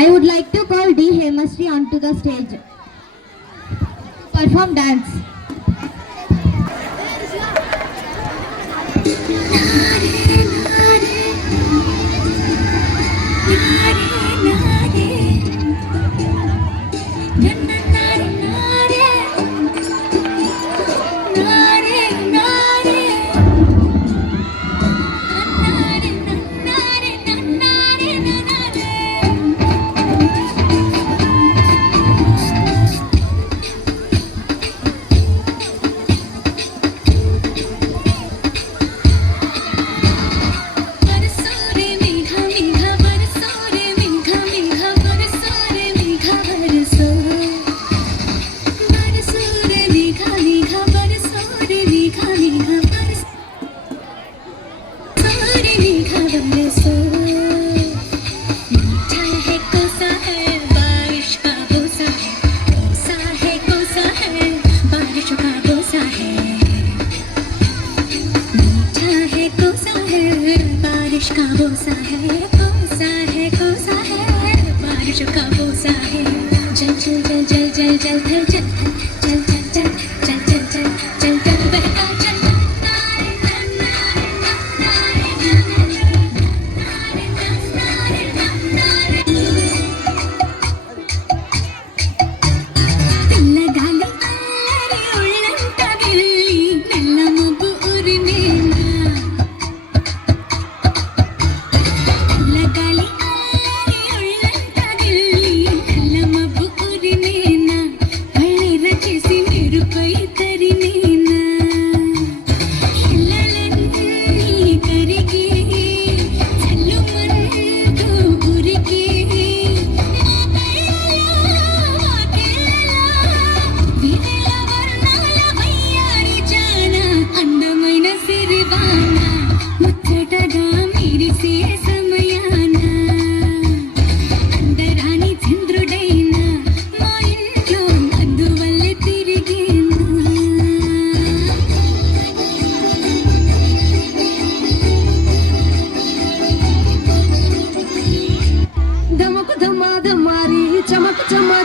I would like to call D. Hemashri onto the stage to perform dance.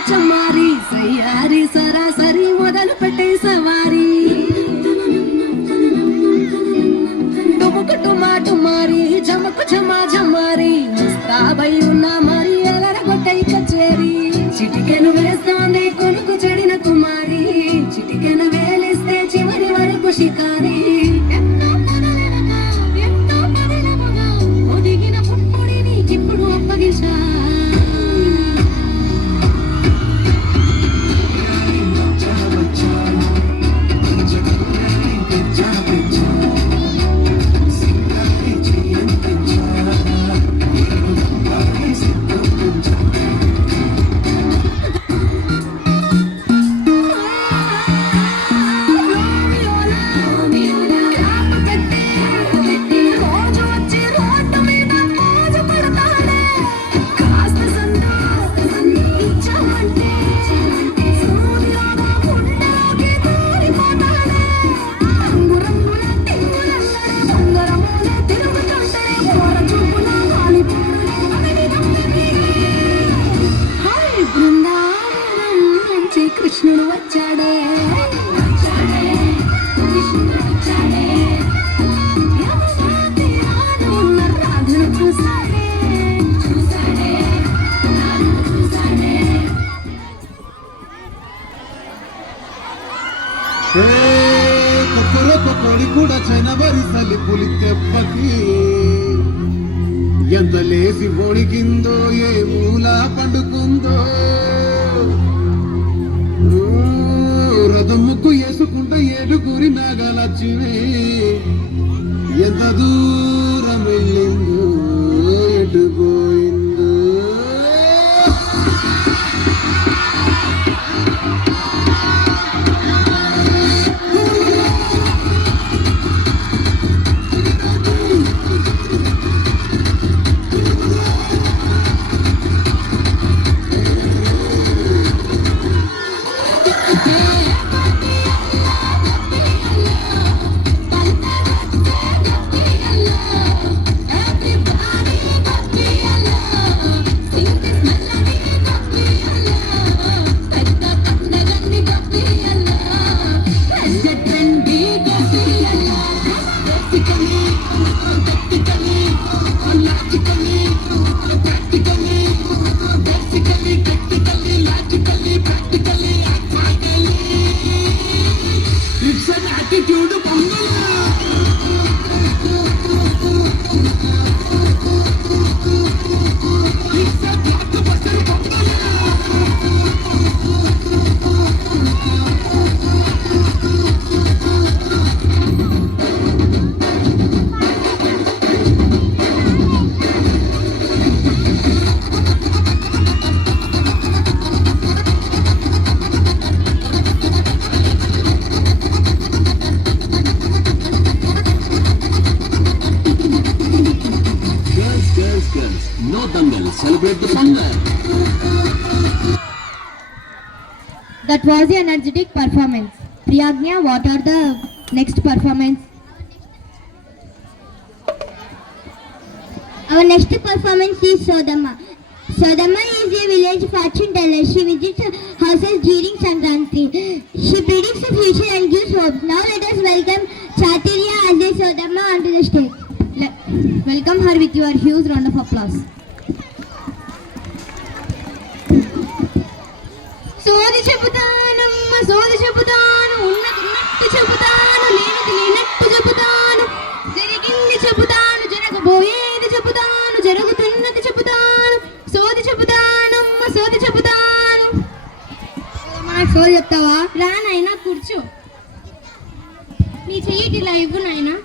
Chamari సయ్యారి సరాసరి మొదలు పెట్టే సవారి టుమారి జమకు జమా జమారి ముస్తాబై ఉన్న మరి ఎగరగొట్టై కచేరి చిటికెను వేస్తోంది కొనుకు చెడిన కుమారి చిటికెను వేలిస్తే చివరి వరకు షికారి ఒదిగిన పుట్టుడిని ఇప్పుడు అప్పగించా కృష్ణుడు వచ్చాడే రాధను చూసాడే కొడి కూడా చైనవరి సలి పులి తెప్పకి ఎంత లేసి పొడిగిందో ఏ మూల పండుకుందో రథముక్కు వేసుకుంటూ ఏడుగురి నాగలచ్చినే ఎంత దూరం వెళ్ళిందో ఎటుపోయిందో with the thunder. That was the energetic performance. Priyagnya, what are the next performance? Our next performance is Sodama. Sodama is a village fortune teller. She visits houses during Sankranti. She predicts the future and gives hope. Now let us welcome Chaturya as a Sodama onto the stage. Welcome her with your huge round of applause. సోది చెబుతానమ్మ సోది చెబుతాను ఉన్నట్టు చెబుతాను లేనట్టు చెబుతాను జరిగింది చెబుతాను జరగబోయేది చెబుతాను జరుగుతున్నది చెబుతాను సోది చెబుతానమ్మ సోది చెబుతాను. మనకు సోది చెప్తావా? రా నాయనా కూర్చో. నీ చెయ్యి ఇలా ఇవ్వు నాయనా.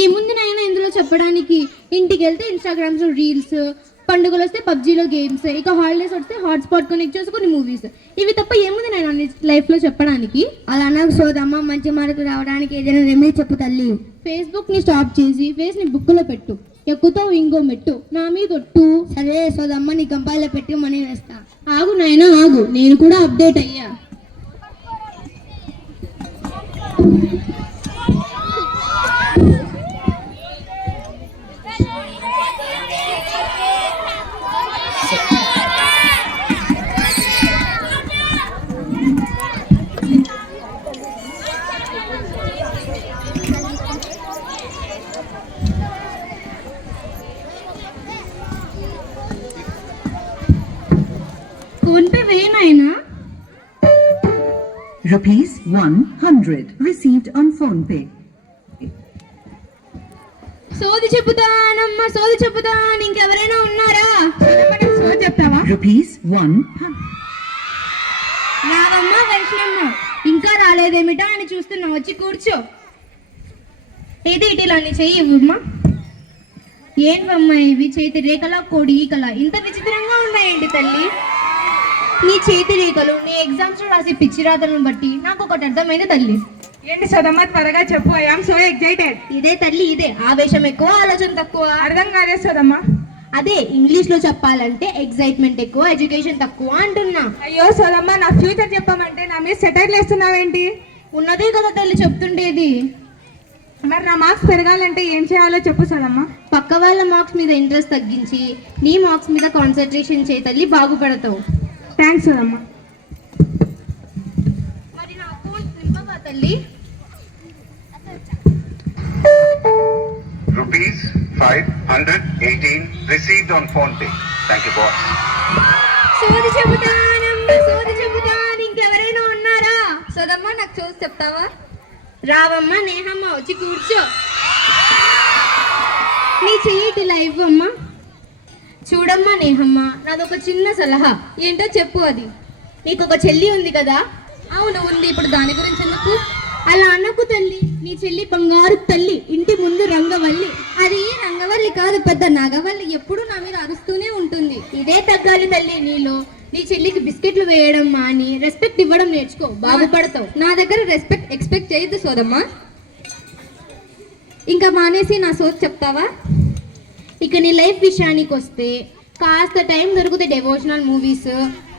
ఏముంది నాయనా ఇందులో చెప్పడానికి? ఇంటికి వెళ్తే ఇన్స్టాగ్రామ్స్ రీల్స్, పండుగలు వస్తే పబ్జీలో గేమ్స్, ఇక హాలిడేస్ వస్తే హాట్స్పాట్ కనెక్ట్ చేసుకుని మూవీస్. ఇవి తప్ప ఏముంది నేను లైఫ్లో చెప్పడానికి? అలా నాకు సోదమ్మ, మంచి మార్కులు రావడానికి ఏదైనా రెమెడీ చెప్పు తల్లి. ఫేస్బుక్ని స్టాప్ చేసి ఫేస్ని బుక్లో పెట్టు. ఎక్కుతావు ఇంకో మెట్టు నా మీద ఒట్టు. సరే సోదమ్మ, నీ కంపాయిలో పెట్టి మనీ వేస్తా. ఆగు నాయనా ఆగు, నేను కూడా అప్డేట్ అయ్యా. ఫోన్ పే వేయనాయనా. Rupees 100 received on PhonePe. సోది చెబుతానమ్మా సోది చెబుతాను. ఇంకెవరైనా ఉన్నారా? సోది చెప్తావా? Rupees 100. రావమ్మ వైష్ణమ్మ, ఇంకా రాలేదేమిటా అని చూస్తున్నా, వచ్చి కూర్చో. ఏది ఇటీలా నీ చెయ్యి ఇవ్వమ్మా. ఏంవమ్మా ఇవి? చేతి రేఖల కోడి ఈకల ఇంత విచిత్రంగా ఉన్నాయండి తల్లి. నీ చేతి రేఖలు నీ ఎగ్జామ్స్ లో రాసే పిచ్చి రాతలను బట్టి నాకు ఒకటి అర్థమైంది తల్లి. ఏంటి సోదమ్మ, త్వరగా చెప్పు. I am so excited. ఇదే తల్లి ఇదే, ఆవేశం ఎక్కువ ఆలోచన తక్కువ. అర్థం కాదే సోదమ్మ. అదే ఇంగ్లీష్ లో చెప్పాలంటే ఎగ్జైట్మెంట్ ఎక్కువ ఎడ్యుకేషన్ తక్కువ అంటున్నా. అయ్యో సోదమ్మ, నా ఫ్యూచర్ చెప్పమంటే నా మీద సెటైర్లు వేస్తున్నావేంటి? ఉన్నదే కదా తల్లి చెప్తుండేది. మరి నా మార్క్స్ పెరగాలంటే ఏం చేయాలో చెప్పు సోదమ్మ. పక్క వాళ్ళ మార్క్స్ మీద ఇంట్రెస్ట్ తగ్గించి నీ మార్క్స్ మీద కాన్సన్ట్రేషన్ చేయి తల్లి, బాగుపడతావు. థ్యాంక్స్ సోదమ్మ. మరి నా అకౌంట్ నింపవా తల్లి? Rupees 518 received on PhonePe. Thank you, boss. సోది చెబుతానమ్మా సోది చెబుతాను. ఇంకెవరైనా ఉన్నారా? సోదమ్మ, నాకు చూసి చెప్తావా? రావమ్మ నేహమ్మ, వచ్చి కూర్చో. నీ చెయ్యి ఇలా ఇవ్వమ్మా. చూడమ్మా నేహమ్మ, నాదొక చిన్న సలహా. ఏంటో చెప్పు అది. నీకు ఒక చెల్లి ఉంది కదా? అవును ఉంది. ఇప్పుడు దాని గురించి ఎందుకు అలా అనకు తల్లి. నీ చెల్లి బంగారు తల్లి, ఇంటి ముందు రంగవల్లి. అది రంగవల్లి కాదు, పెద్ద నాగవల్లి. ఎప్పుడు నా మీద అరుస్తూనే ఉంటుంది. ఇదే తగ్గాలి తల్లి నీలో. నీ చెల్లికి బిస్కెట్లు వేయడం మాని రెస్పెక్ట్ ఇవ్వడం నేర్చుకో, బాగుపడతావు. నా దగ్గర రెస్పెక్ట్ ఎక్స్పెక్ట్ చేయొద్దు సోదమ్మా. ఇంకా మానేసి నా సోది చెప్తావా? ఇక నీ లైఫ్ విషయానికి వస్తే కాస్త టైం దొరికితే డెవోషనల్ మూవీస్,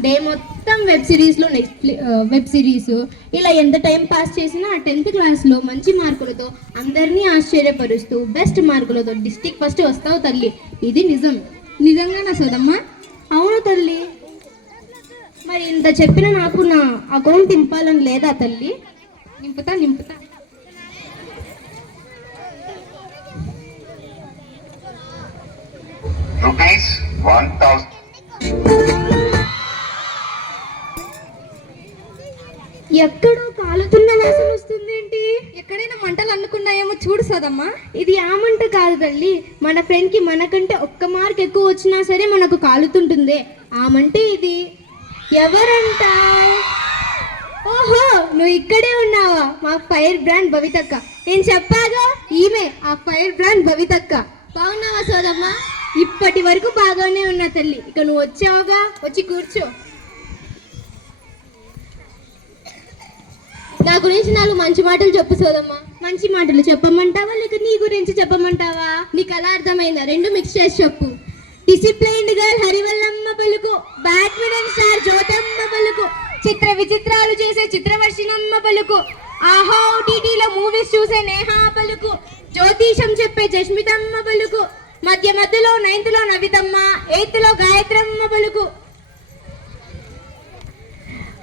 డే మొత్తం వెబ్ సిరీస్ ఇలా ఎంత టైం పాస్ చేసినా 10th క్లాస్లో మంచి మార్కులతో అందరినీ ఆశ్చర్యపరుస్తూ బెస్ట్ మార్కులతో డిస్ట్రిక్ట్ ఫస్ట్ వస్తావు తల్లి. ఇది నిజం. నిజంగా నా సోదమ్మా? అవును తల్లి. మరి ఇంత చెప్పిన నాకు నా అకౌంట్ నింపాలని లేదా తల్లి? నింపుతా. Rupees 1000. ఎక్కడో కాలుతున్న వాసన వస్తుందేంటి? ఎక్కడైనా మంటలు అనుకున్నాయేమో చూడు సోదమ్మా. ఇది ఆ మంట కాదు తల్లి, మన ఫ్రెండ్కి మనకంటే ఒక్క మార్క్ ఎక్కువ వచ్చినా సరే మనకు కాలుతుంటుందే ఆ మంటే ఇది. ఎవరంట? ఓహో, నువ్వు ఇక్కడే ఉన్నావా? మా ఫైర్ బ్రాండ్ భవితక్క. నేను చెప్పాగా, ఈమె ఆ ఫైర్ బ్రాండ్ భవితక్క. బాగున్నావా సోదమ్మా? ఇప్పటి వరకు బాగానే ఉన్నా తల్లి. ఇక నువ్వు వచ్చావుగా, వచ్చి కూర్చో. నా గురించి 4 మంచి మాటలు చెప్పు సోదమ్మా. మంచి మాటలు చెప్పమంటావా లేక నీ గురించి చెప్పమంటావా? నీకు అలా అర్థమైందా? 2 మిక్స్ చేసి చెప్పు. డిసిప్లైన్డ్ గర్ల్ హరివల్లమ్మ పలుకు, బ్యాడ్మింటన్ స్టార్ జ్యోతమ్మ పలుకు, చిత్ర విచిత్రాలు చేసే చిత్రవర్షినమ్మ పలుకు, ఆహా ఓటీటీలో మూవీస్ చూసే నేహా పలుకు, జ్యోతిషం చెప్పే జస్మితమ్మ పలుకు, మధ్యలో 9th లో నవితమ్మ, 8th లో గాయత్రమ్మ పలుకు.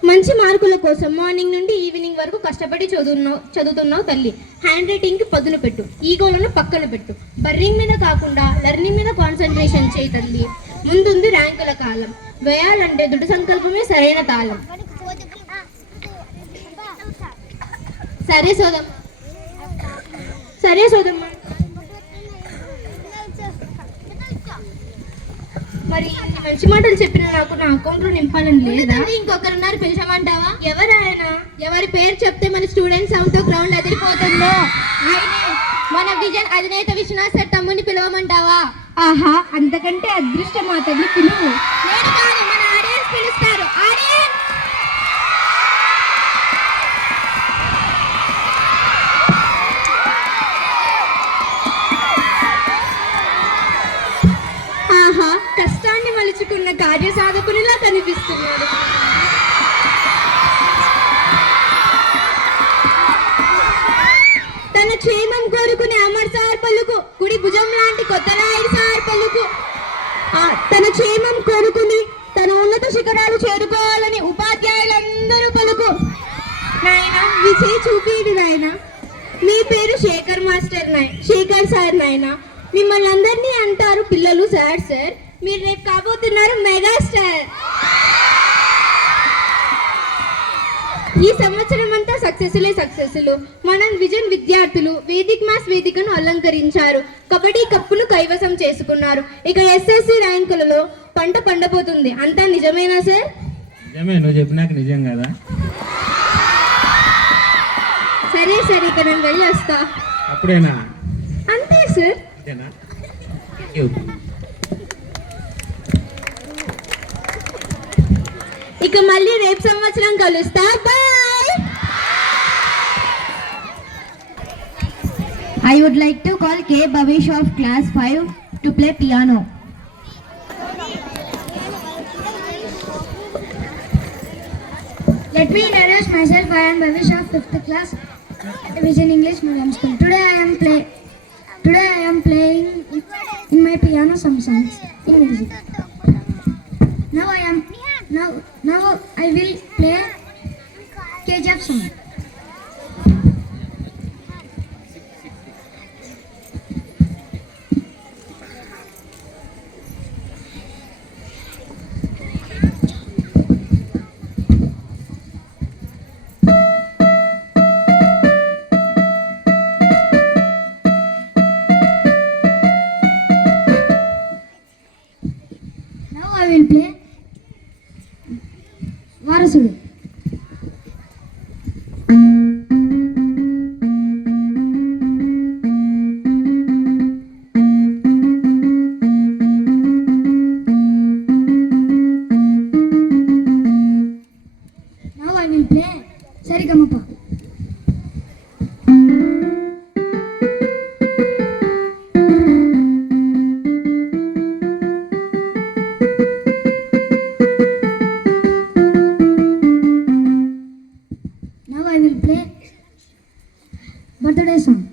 మంచి మార్కుల కోసం మార్నింగ్ నుండి ఈవినింగ్ వరకు కష్టపడి చదువుతున్నావు తల్లి. హ్యాండ్ రైటింగ్కి పదును పెట్టు, ఈగోలను పక్కన పెట్టు, బర్రింగ్ మీద కాకుండా లెర్నింగ్ మీద కాన్సన్ట్రేషన్ చేయి తల్లి. ముందుంది ర్యాంకుల కాలం, వేయాలంటే దృఢ సంకల్పమే సరైన తాళం. సరే సోదమ్మ. మరి ఇన్ని మంచి మాటలు చెప్పిన నాకు నా అకౌంట్లో నింపాలని లేదా? ఇంకొకరున్నారు, పిలిచమంటావా? ఎవరు ఆయన? ఎవరి పేరు చెప్తే మన స్టూడెంట్స్ అవుతూ గ్రౌండ్ ఎదిరిపోతుందో ఆయనే మన విజన్ అధినేత విశ్వనాథ్ సార్ తమ్ముని పిలవమంటావా? ఆహా, అంతకంటే అదృష్టం మా తల్లి, పిలువు. నేను కాదు, మన ఆడియన్స్ పిలుస్తారు. ఆడియన్స్ ఆహా, కష్టాన్ని మలుచుకున్న కార్యసాధకునిలా కనిపిస్తున్నాడు. తన క్షేమం కోరుకునే అమర్ సార్ పలుకు, కుడి భుజం లాంటి కొత్త రాయుడు సార్ పలుకు, తన క్షేమం కోరుకుని తన ఉన్నత శిఖరాలు చేరుకోవాలని ఉపాధ్యాయులందరూ పలుకు. నాయన విజయ్ చూపేది నాయన. మీ పేరు శేఖర్ సార్ నాయన. మిమ్మల్ని అందరినీ అంటారు పిల్లలు సార్. మీరు రేపు కాబోతున్నారు మెగాస్టార్. ఈ సంవత్సరం అంతా సక్సెస్లు. మనం విజన్ విద్యార్థులు వేదిక్ మాస్ వేదికను అలంకరించారు, కబడ్డీ కప్పును కైవసం చేసుకున్నారు. ఇక SSC ర్యాంకులలో పంట పండబోతుంది. అంతా నిజమేనా సార్? నిజమే, నువ్వు చెప్పినాక నిజం కదా. సరే ఇక నేను వెళ్ళి వస్తా. అప్పుడేనా? అంతే సార్. అంతేనా? ఇక మళ్ళీ రేపు సంవత్సరం కలుస్తా. Bye. I would like to call K. Bhavish of class 5 to play piano. Let me introduce myself. I am Bhavish of 5th class at Vision English Medium School. Today I am playing in my piano some songs in music. Now I will play KGF song. Now I will play Varasudu. Now I will play Sarigamapa. Now I will play birthday song.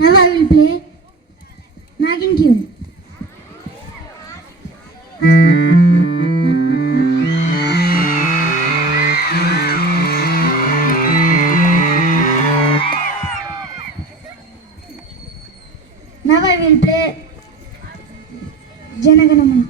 Now I will play Nagin tune. Now I will play Janaganamana.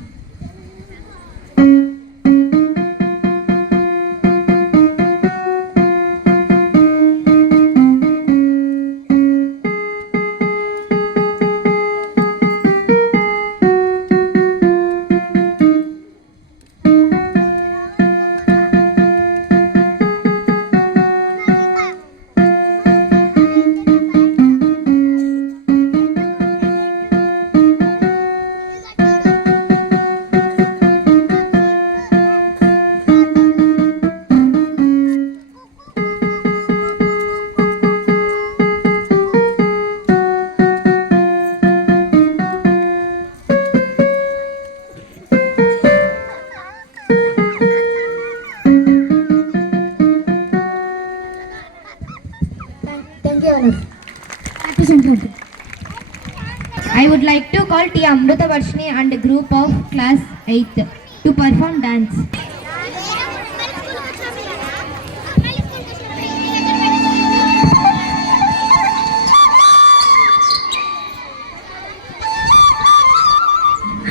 call T. Amruta Varshini and a group of class 8th to perform dance.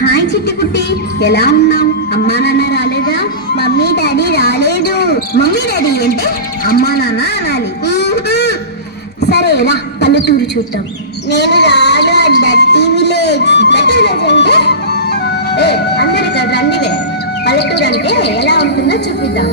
Hi చిట్టుకుట్టి, ఎలా ఉన్నావు? అమ్మా నాన్న రాలేదా? Mummy daddy రాలేదు. Mummy daddy అంటే అమ్మా నాన్న అనాలి. సరే రా, పల్లెటూరు చూద్దాం. నేను రాను, డర్టీ విలేజ్. డర్టీ విలేజ్ అంటే అందరు ఇక్కడ రండివే. పల్లెటూరు అంటే ఎలా ఉంటుందో చూపిద్దాం.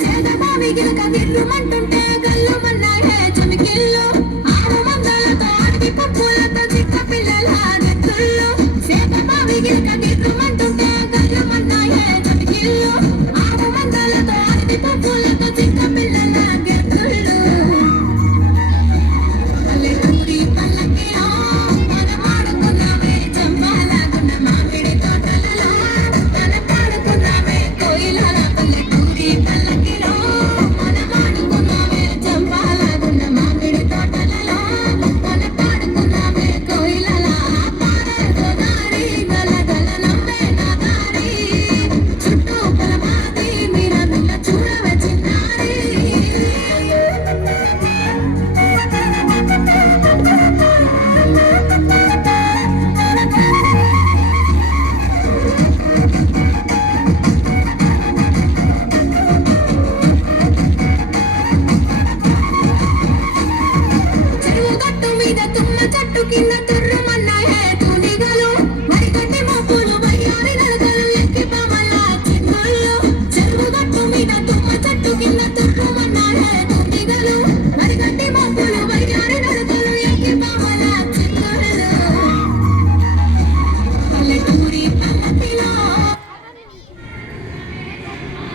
సేదబావి గిలక గిర్రుమంటుంటే